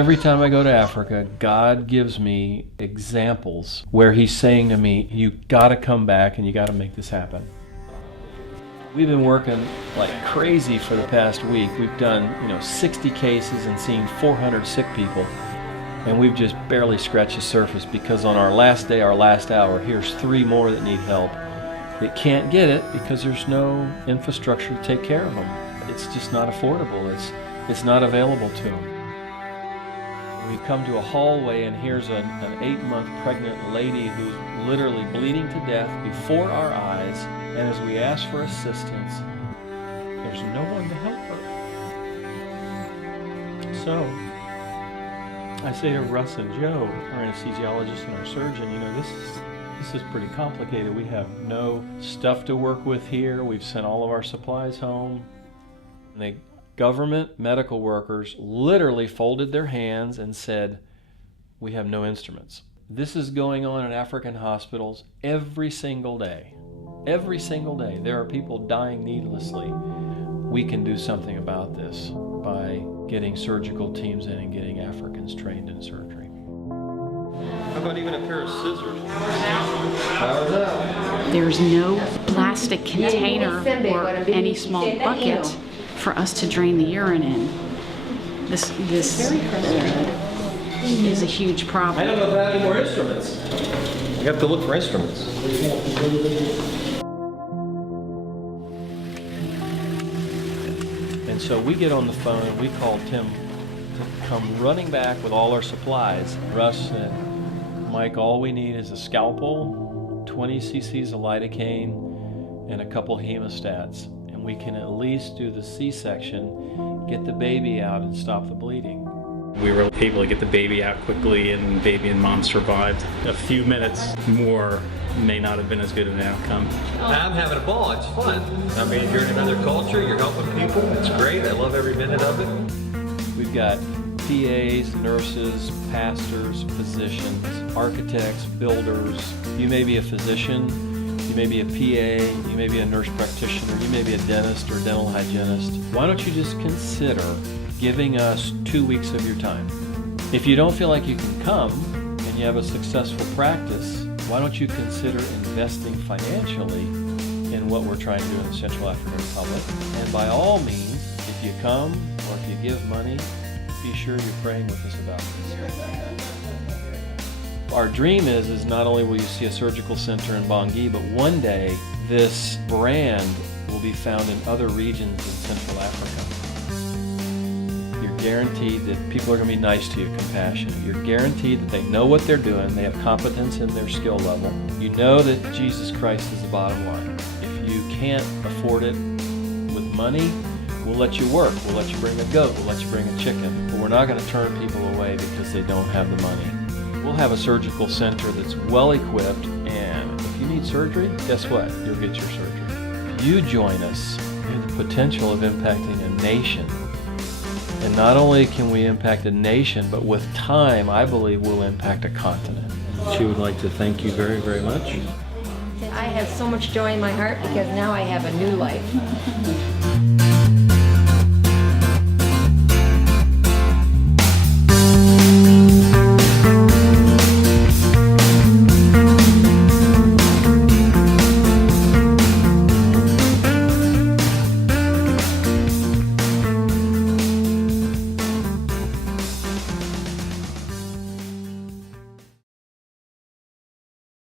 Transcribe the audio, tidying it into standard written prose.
Every time I go to Africa, God gives me examples where He's saying to me, you gotta come back and you gotta make this happen. We've been working like crazy for the past week. We've done 60 cases and seen 400 sick people. And we've just barely scratched the surface because on our last day, our last hour, here's 3 more that need help. They can't get it because there's no infrastructure to take care of them. It's just not affordable. It's not available to them. We come to a hallway and here's an 8-month pregnant lady who's literally bleeding to death before our eyes. And as we ask for assistance, there's no one to help her. So I say to Russ and Joe, our anesthesiologist and our surgeon, this is pretty complicated. We have no stuff to work with here. We've sent all of our supplies home. And the government medical workers literally folded their hands and said, we have no instruments. This is going on in African hospitals every single day. Every single day. There are people dying needlessly. We can do something about this by getting surgical teams in and getting Africans trained in surgery. How about even a pair of scissors? There's no plastic container or any small bucket for us to drain the urine in. This is a huge problem. I don't know if I have any more instruments. You have to look for instruments. And so we get on the phone and we call Tim to come running back with all our supplies. Russ and Mike, all we need is a scalpel, 20 cc's of lidocaine, and a couple hemostats. And we can at least do the C-section, get the baby out and stop the bleeding. We were able to get the baby out quickly, and baby and mom survived. A few minutes more may not have been as good of an outcome. I'm having a ball. It's fun. I mean, you're in another culture. You're helping people. It's great. I love every minute of it. We've got PAs, nurses, pastors, physicians, architects, builders. You may be a physician, you may be a PA, you may be a nurse practitioner, you may be a dentist or dental hygienist. Why don't you just consider giving us 2 weeks of your time? If you don't feel like you can come and you have a successful practice, why don't you consider investing financially in what we're trying to do in the Central African Republic? And by all means, if you come or if you give money, be sure you're praying with us about this. Our dream is not only will you see a surgical center in Bangui, but one day this brand will be found in other regions in Central Africa. You're guaranteed that people are going to be nice to you, compassionate. You're guaranteed that they know what they're doing, they have competence in their skill level. You know that Jesus Christ is the bottom line. If you can't afford it with money, we'll let you work. We'll let you bring a goat. We'll let you bring a chicken. But we're not going to turn people away because they don't have the money. We'll have a surgical center that's well equipped, and if you need surgery, guess what? You'll get your surgery. If you join us, you have the potential of impacting a nation. And not only can we impact a nation, but with time, I believe we'll impact a continent. She would like to thank you very, very much. I have so much joy in my heart because now I have a new life.